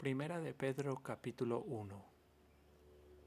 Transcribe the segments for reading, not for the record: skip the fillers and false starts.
Primera de Pedro capítulo 1.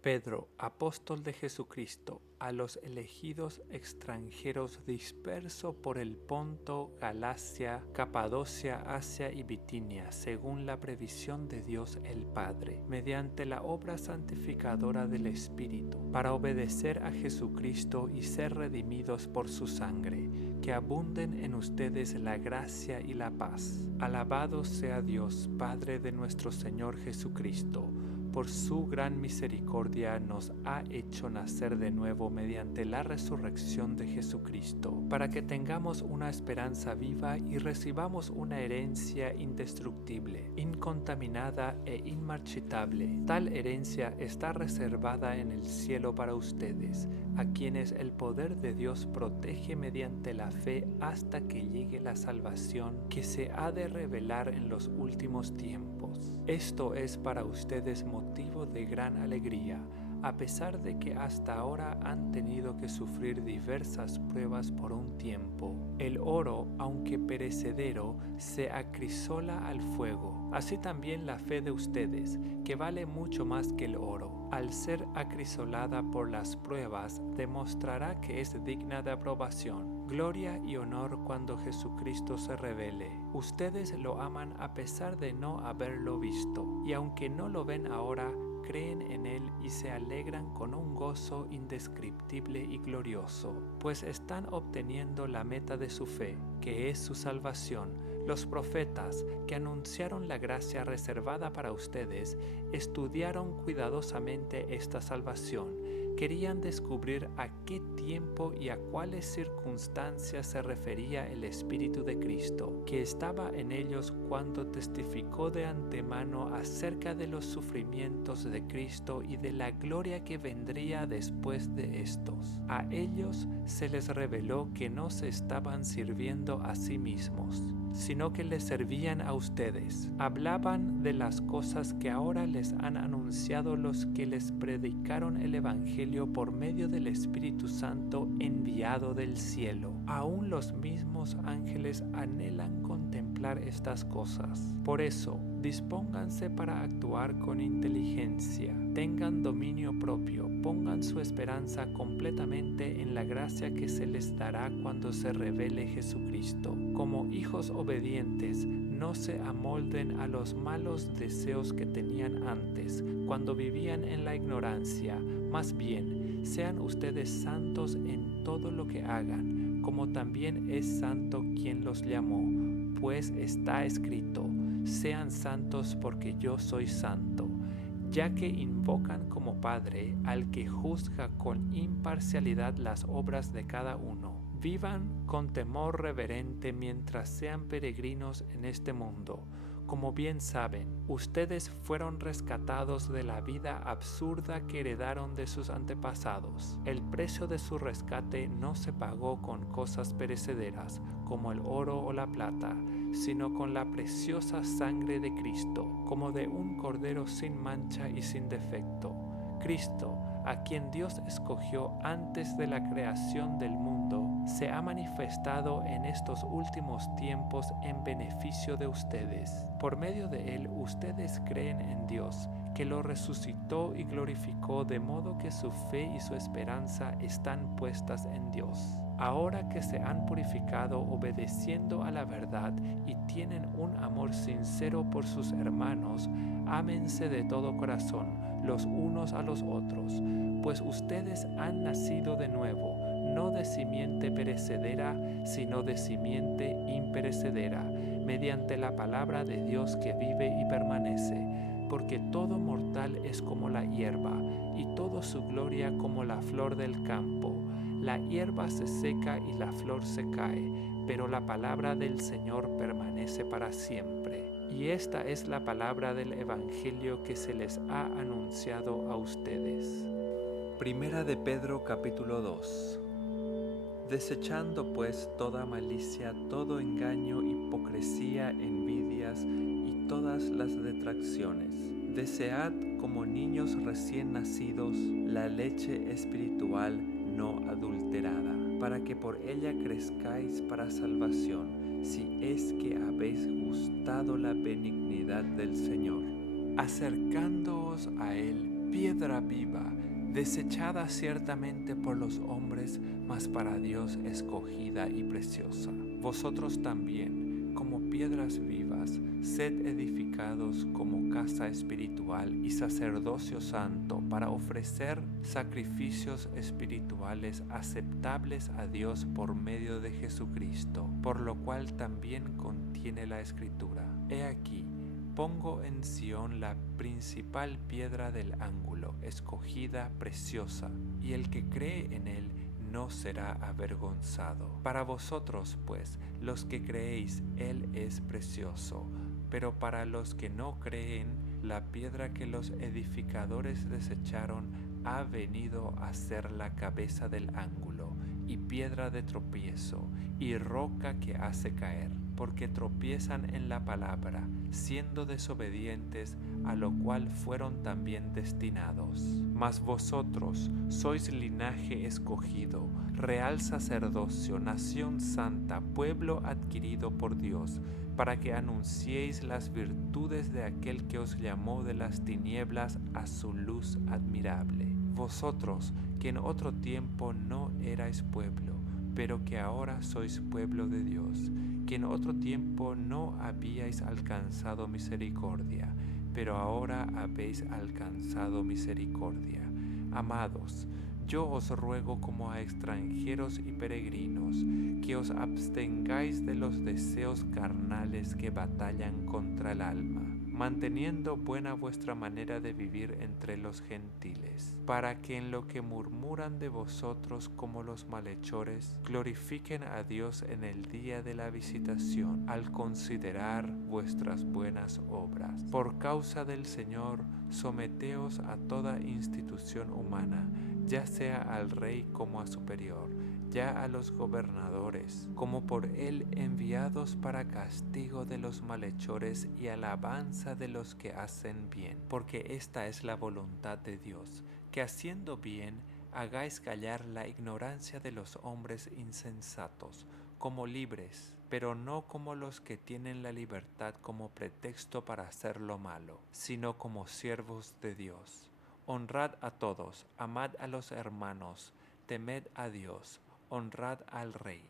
Pedro, apóstol de Jesucristo, a los elegidos extranjeros dispersos por el Ponto, Galacia, Capadocia, Asia y Bitinia, según la previsión de Dios el Padre, mediante la obra santificadora del Espíritu, para obedecer a Jesucristo y ser redimidos por su sangre, que abunden en ustedes la gracia y la paz. Alabado sea Dios, Padre de nuestro Señor Jesucristo. Por su gran misericordia nos ha hecho nacer de nuevo mediante la resurrección de Jesucristo, para que tengamos una esperanza viva y recibamos una herencia indestructible, incontaminada e inmarchitable. Tal herencia está reservada en el cielo para ustedes, a quienes el poder de Dios protege mediante la fe hasta que llegue la salvación que se ha de revelar en los últimos tiempos. Esto es para ustedes motivo de gran alegría, a pesar de que hasta ahora han tenido que sufrir diversas pruebas por un tiempo. El oro, aunque perecedero, se acrisola al fuego. Así también la fe de ustedes, que vale mucho más que el oro, al ser acrisolada por las pruebas, demostrará que es digna de aprobación. Gloria y honor cuando Jesucristo se revele. Ustedes lo aman a pesar de no haberlo visto, y aunque no lo ven ahora, creen en Él y se alegran con un gozo indescriptible y glorioso, pues están obteniendo la meta de su fe, que es su salvación. Los profetas, que anunciaron la gracia reservada para ustedes, estudiaron cuidadosamente esta salvación. Querían descubrir a qué tiempo y a cuáles circunstancias se refería el Espíritu de Cristo, que estaba en ellos cuando testificó de antemano acerca de los sufrimientos de Cristo y de la gloria que vendría después de estos. A ellos se les reveló que no se estaban sirviendo a sí mismos, sino que les servían a ustedes. Hablaban de las cosas que ahora les han anunciado los que les predicaron el Evangelio por medio del Espíritu Santo enviado del cielo. Aún los mismos ángeles anhelan contemplar estas cosas. Por eso, dispónganse para actuar con inteligencia. Tengan dominio propio, pongan su esperanza completamente en la gracia que se les dará cuando se revele Jesucristo. Como hijos obedientes, no se amolden a los malos deseos que tenían antes, cuando vivían en la ignorancia. Más bien, sean ustedes santos en todo lo que hagan, como también es santo quien los llamó, pues está escrito: sean santos porque yo soy santo. Ya que invocan como Padre al que juzga con imparcialidad las obras de cada uno. Vivan con temor reverente mientras sean peregrinos en este mundo. Como bien saben, ustedes fueron rescatados de la vida absurda que heredaron de sus antepasados. El precio de su rescate no se pagó con cosas perecederas, como el oro o la plata, sino con la preciosa sangre de Cristo, como de un cordero sin mancha y sin defecto. Cristo, a quien Dios escogió antes de la creación del mundo, se ha manifestado en estos últimos tiempos en beneficio de ustedes. Por medio de él ustedes creen en Dios, que lo resucitó y glorificó, de modo que su fe y su esperanza están puestas en Dios. Ahora que se han purificado obedeciendo a la verdad y tienen un amor sincero por sus hermanos, ámense de todo corazón los unos a los otros, pues ustedes han nacido de nuevo, no de simiente perecedera, sino de simiente imperecedera, mediante la palabra de Dios que vive y permanece. Porque todo mortal es como la hierba, y toda su gloria como la flor del campo. La hierba se seca y la flor se cae, pero la palabra del Señor permanece para siempre. Y esta es la palabra del Evangelio que se les ha anunciado a ustedes. Primera de Pedro capítulo 2. Desechando pues toda malicia, todo engaño, hipocresía, envidias y todas las detracciones. Desead como niños recién nacidos la leche espiritual no adulterada, para que por ella crezcáis para salvación, si es que habéis gustado la benignidad del Señor. acercándoos a él, piedra viva, desechada ciertamente por los hombres, mas para Dios escogida y preciosa. Vosotros también, como piedras vivas, sed edificados como casa espiritual y sacerdocio santo para ofrecer sacrificios espirituales aceptables a Dios por medio de Jesucristo, por lo cual también contiene la Escritura. He aquí, pongo en Sión la principal piedra del ángulo, escogida, preciosa, y el que cree en él no será avergonzado. Para vosotros, pues, los que creéis, él es precioso, pero para los que no creen, la piedra que los edificadores desecharon ha venido a ser la cabeza del ángulo, y piedra de tropiezo, y roca que hace caer, porque tropiezan en la palabra, siendo desobedientes, a lo cual fueron también destinados. Mas vosotros sois linaje escogido, real sacerdocio, nación santa, pueblo adquirido por Dios, para que anunciéis las virtudes de aquel que os llamó de las tinieblas a su luz admirable. Vosotros, que en otro tiempo no erais pueblo, pero que ahora sois pueblo de Dios, que en otro tiempo no habíais alcanzado misericordia, pero ahora habéis alcanzado misericordia. Amados, yo os ruego como a extranjeros y peregrinos, que os abstengáis de los deseos carnales que batallan contra el alma, manteniendo buena vuestra manera de vivir entre los gentiles, para que en lo que murmuran de vosotros como los malhechores, glorifiquen a Dios en el día de la visitación, al considerar vuestras buenas obras. Por causa del Señor, someteos a toda institución humana, ya sea al rey como a superior, ya a los gobernadores, como por él enviados para castigo de los malhechores y alabanza de los que hacen bien, porque esta es la voluntad de Dios, que haciendo bien hagáis callar la ignorancia de los hombres insensatos, como libres, pero no como los que tienen la libertad como pretexto para hacer lo malo, sino como siervos de Dios. Honrad a todos, amad a los hermanos, temed a Dios, honrad al Rey.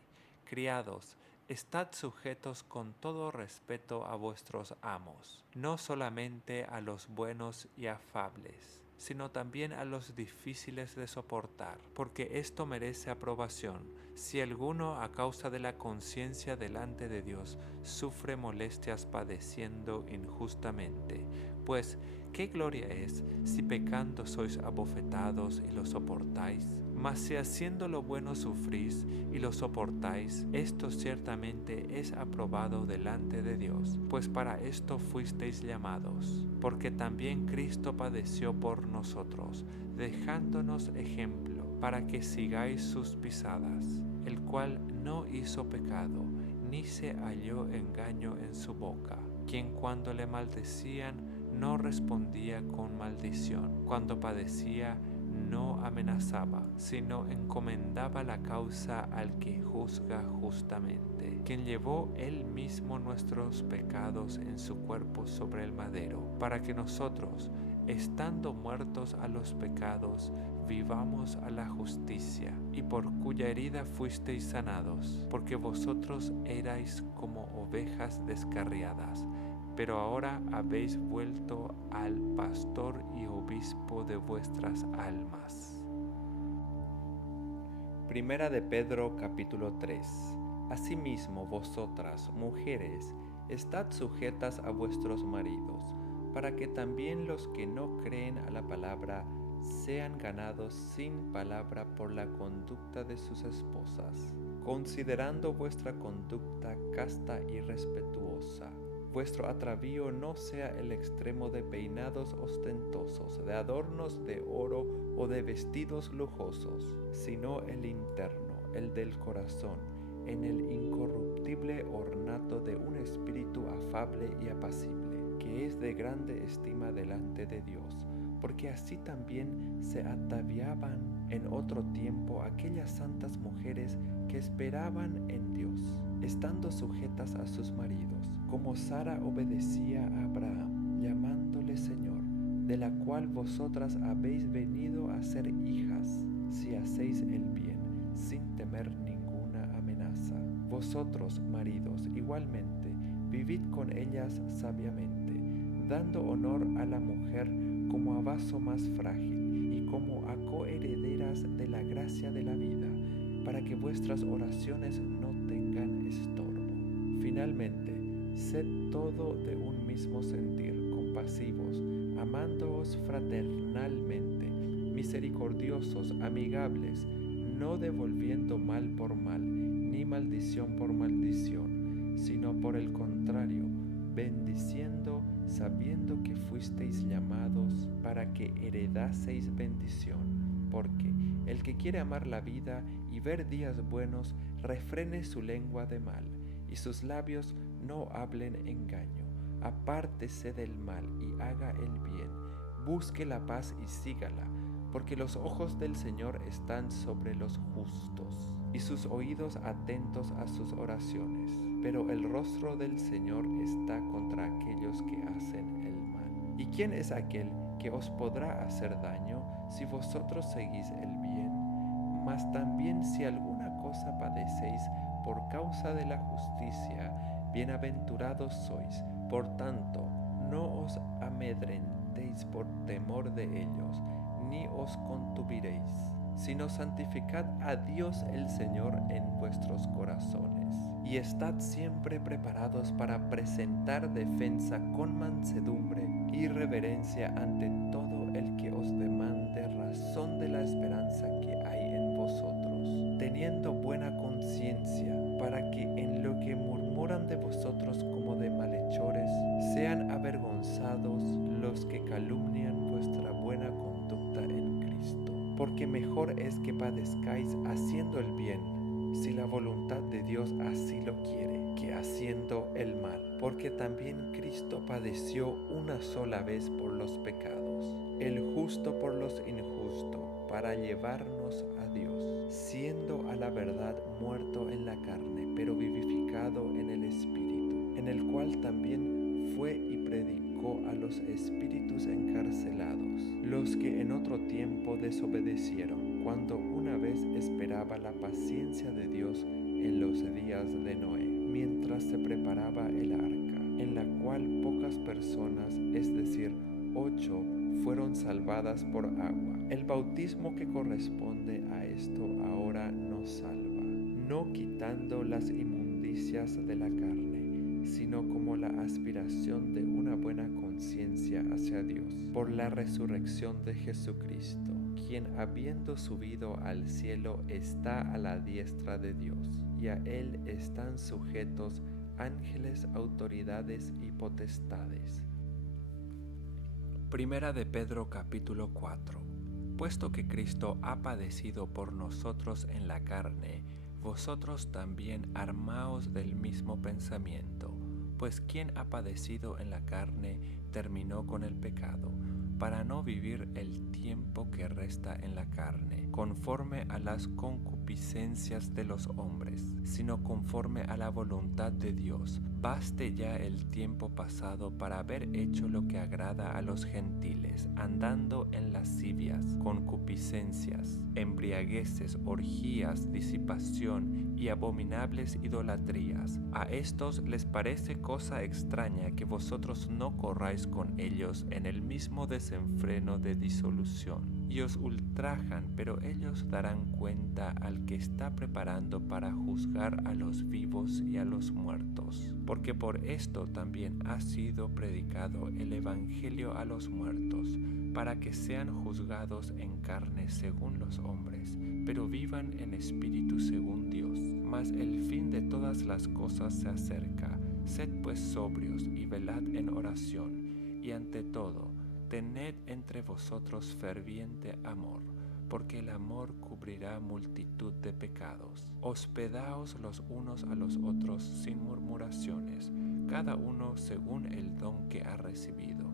Criados, estad sujetos con todo respeto a vuestros amos, no solamente a los buenos y afables, sino también a los difíciles de soportar, porque esto merece aprobación, si alguno a causa de la conciencia delante de Dios sufre molestias padeciendo injustamente. Pues, ¿qué gloria es si pecando sois abofetados y lo soportáis? Mas si haciendo lo bueno sufrís y lo soportáis, esto ciertamente es aprobado delante de Dios, pues para esto fuisteis llamados, porque también Cristo padeció por nosotros, dejándonos ejemplo, para que sigáis sus pisadas, el cual no hizo pecado, ni se halló engaño en su boca, quien cuando le maldecían no respondía con maldición, cuando padecía no amenazaba, sino encomendaba la causa al que juzga justamente, quien llevó él mismo nuestros pecados en su cuerpo sobre el madero, para que nosotros, estando muertos a los pecados, vivamos a la justicia, y por cuya herida fuisteis sanados, porque vosotros erais como ovejas descarriadas, pero ahora habéis vuelto al pastor y obispo de vuestras almas. Primera de Pedro capítulo 3. Asimismo vosotras, mujeres, estad sujetas a vuestros maridos, para que también los que no creen a la palabra sean ganados sin palabra por la conducta de sus esposas, considerando vuestra conducta casta y respetuosa. Vuestro atavío no sea el extremo de peinados ostentosos, de adornos de oro o de vestidos lujosos, sino el interno, el del corazón, en el incorruptible ornato de un espíritu afable y apacible, que es de grande estima delante de Dios, porque así también se ataviaban en otro tiempo aquellas santas mujeres que esperaban en Dios, estando sujetas a sus maridos, como Sara obedecía a Abraham, llamándole Señor. de la cual vosotras habéis venido a ser hijas, si hacéis el bien, sin temer ninguna amenaza. Vosotros, maridos, igualmente, vivid con ellas sabiamente, dando honor a la mujer como a vaso más frágil y como a coherederas de la gracia de la vida, para que vuestras oraciones no tengan estorbo. Finalmente, sed todo de un mismo sentir, compasivos, amándoos fraternalmente, misericordiosos, amigables, no devolviendo mal por mal, ni maldición por maldición, sino por el contrario, bendiciendo, sabiendo que fuisteis llamados para que heredaseis bendición, porque el que quiere amar la vida y ver días buenos, refrene su lengua de mal, y sus labios no hablen engaño. Apártese del mal y haga el bien, busque la paz y sígala, porque los ojos del Señor están sobre los justos, y sus oídos atentos a sus oraciones, pero el rostro del Señor está contra aquellos que hacen el mal. ¿Y quién es aquel que os podrá hacer daño si vosotros seguís el bien? Mas también si alguna cosa padecéis por causa de la justicia, bienaventurados sois. Por tanto, no os amedrentéis por temor de ellos, ni os contubiréis, sino santificad a Dios el Señor en vuestros corazones, y estad siempre preparados para presentar defensa con mansedumbre y reverencia ante todo el que os demande razón de la esperanza que hay en vosotros, teniendo buena conciencia, para que en lo que murmuran de vosotros como de malhechores, sean avergonzados los que calumnian vuestra buena conducta en Cristo. Porque mejor es que padezcáis haciendo el bien, si la voluntad de Dios así lo quiere, que haciendo el mal. Porque también Cristo padeció una sola vez por los pecados, el justo por los injustos, para llevarnos a Dios, siendo a la verdad muerto en la carne, pero vivificado en el Espíritu, en el cual también fue y predicó a los espíritus encarcelados, los que en otro tiempo desobedecieron, cuando una vez esperaba la paciencia de Dios en los días de Noé, mientras se preparaba el arca, en la cual pocas personas, es decir, 8, fueron salvadas por agua. El bautismo que corresponde a esto ahora nos salva, no quitando las inmundicias de la carne, sino como la aspiración de una buena conciencia hacia Dios, por la resurrección de Jesucristo, quien habiendo subido al cielo está a la diestra de Dios, y a él están sujetos ángeles, autoridades y potestades. Primera de Pedro capítulo 4. Puesto que Cristo ha padecido por nosotros en la carne, vosotros también armaos del mismo pensamiento, pues quien ha padecido en la carne terminó con el pecado, para no vivir el tiempo que resta en la carne, conforme a las concupiscencias de los hombres, sino conforme a la voluntad de Dios. Baste ya el tiempo pasado para haber hecho lo que agrada a los gentiles, andando en lascivias, concupiscencias, embriagueces, orgías, disipación y abominables idolatrías. A estos les parece cosa extraña que vosotros no corráis con ellos en el mismo desenfreno de disolución, y os ultrajan, pero ellos darán cuenta al que está preparando para juzgar a los vivos y a los muertos. Porque por esto también ha sido predicado el Evangelio a los muertos, para que sean juzgados en carne según los hombres, pero vivan en espíritu según Dios. Mas el fin de todas las cosas se acerca. Sed pues sobrios y velad en oración, y ante todo, tened entre vosotros ferviente amor, porque el amor cubrirá multitud de pecados. Hospedaos los unos a los otros sin murmuraciones, cada uno según el don que ha recibido,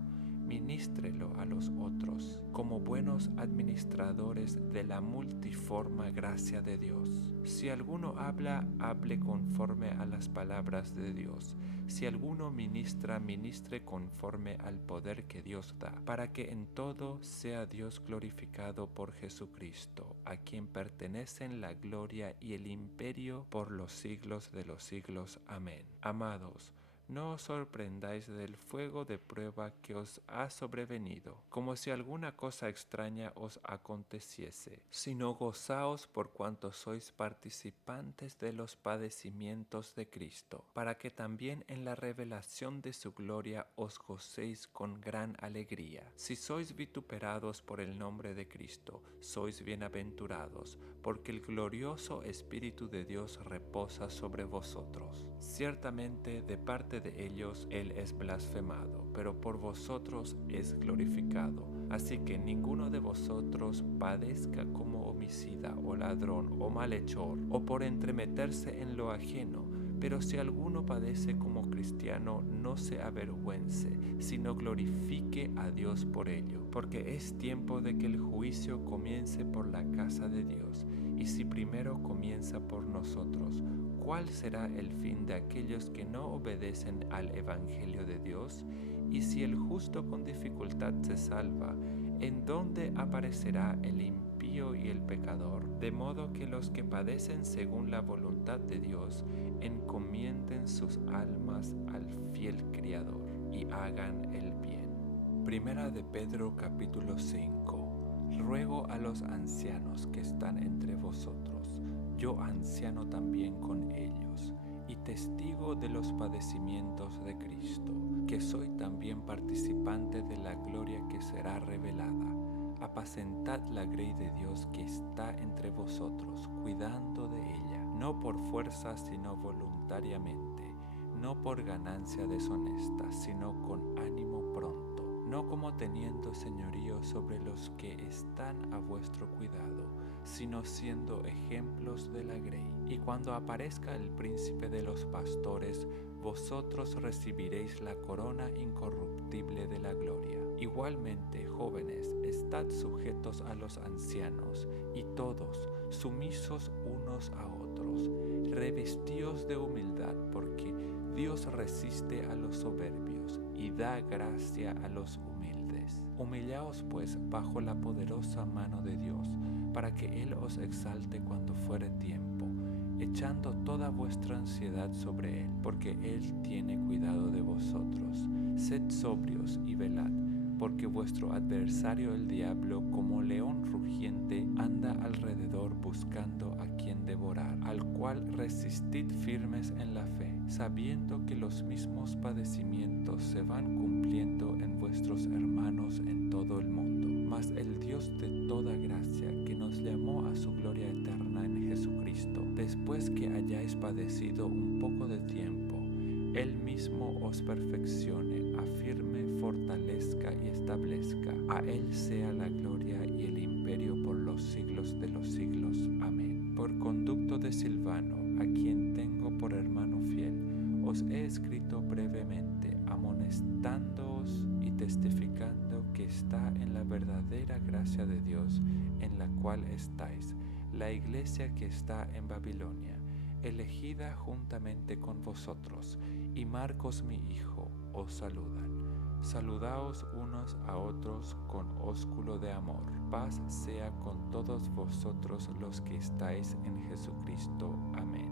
ministrelo a los otros, como buenos administradores de la multiforme gracia de Dios. Si alguno habla, hable conforme a las palabras de Dios. Si alguno ministra, ministre conforme al poder que Dios da, para que en todo sea Dios glorificado por Jesucristo, a quien pertenecen la gloria y el imperio por los siglos de los siglos. Amén. Amados, no os sorprendáis del fuego de prueba que os ha sobrevenido, como si alguna cosa extraña os aconteciese, sino gozaos por cuanto sois participantes de los padecimientos de Cristo, para que también en la revelación de su gloria os gocéis con gran alegría. Si sois vituperados por el nombre de Cristo, sois bienaventurados, porque el glorioso Espíritu de Dios reposa sobre vosotros. Ciertamente de parte de ellos Él es blasfemado, pero por vosotros es glorificado. Así que ninguno de vosotros padezca como homicida o ladrón o malhechor o por entremeterse en lo ajeno. Pero si alguno padece como cristiano, no se avergüence, sino glorifique a Dios por ello, porque es tiempo de que el juicio comience por la casa de Dios. Y si primero comienza por nosotros, ¿cuál será el fin de aquellos que no obedecen al Evangelio de Dios? Y si el justo con dificultad se salva, ¿en dónde aparecerá el impío y el pecador? De modo que los que padecen según la voluntad de Dios encomienden sus almas al fiel Criador y hagan el bien. Primera de Pedro capítulo 5. Ruego a los ancianos que están entre vosotros, yo anciano también con ellos, y testigo de los padecimientos de Cristo, que soy también participante de la gloria que será revelada. Apacentad la grey de Dios que está entre vosotros, cuidando de ella, no por fuerza sino voluntariamente, no por ganancia deshonesta, sino con ánimo pronto, no como teniendo señorío sobre los que están a vuestro cuidado, sino siendo ejemplos de la grey. Y cuando aparezca el príncipe de los pastores, vosotros recibiréis la corona incorruptible de la gloria. Igualmente, jóvenes, estad sujetos a los ancianos, y todos, sumisos unos a otros, revestíos de humildad, porque Dios resiste a los soberbios y da gracia a los humildes. Humillaos pues bajo la poderosa mano de Dios, para que Él os exalte cuando fuere tiempo, echando toda vuestra ansiedad sobre Él, porque Él tiene cuidado de vosotros. Sed sobrios y velad, porque vuestro adversario el diablo, como león rugiente, anda alrededor buscando a quien devorar, al cual resistid firmes en la fe, sabiendo que los mismos padecimientos se van cumpliendo en vuestros hermanos en todo el mundo. Mas el Dios de toda gracia, que nos llamó a su gloria eterna en Jesucristo, después que hayáis padecido un poco de tiempo, Él mismo os perfeccione, afirme, fortalezca y establezca. A Él sea la gloria y el imperio por los siglos de los siglos. Amén. Por conducto de Silvano, a quien tengo por hermano fiel, os he escrito brevemente, amonestándoos y testificando que está en la verdadera gracia de Dios en la cual estáis, la iglesia que está en Babilonia, elegida juntamente con vosotros, y Marcos mi hijo os saludan. Saludaos unos a otros con ósculo de amor. Paz sea con todos vosotros los que estáis en Jesucristo. Amén.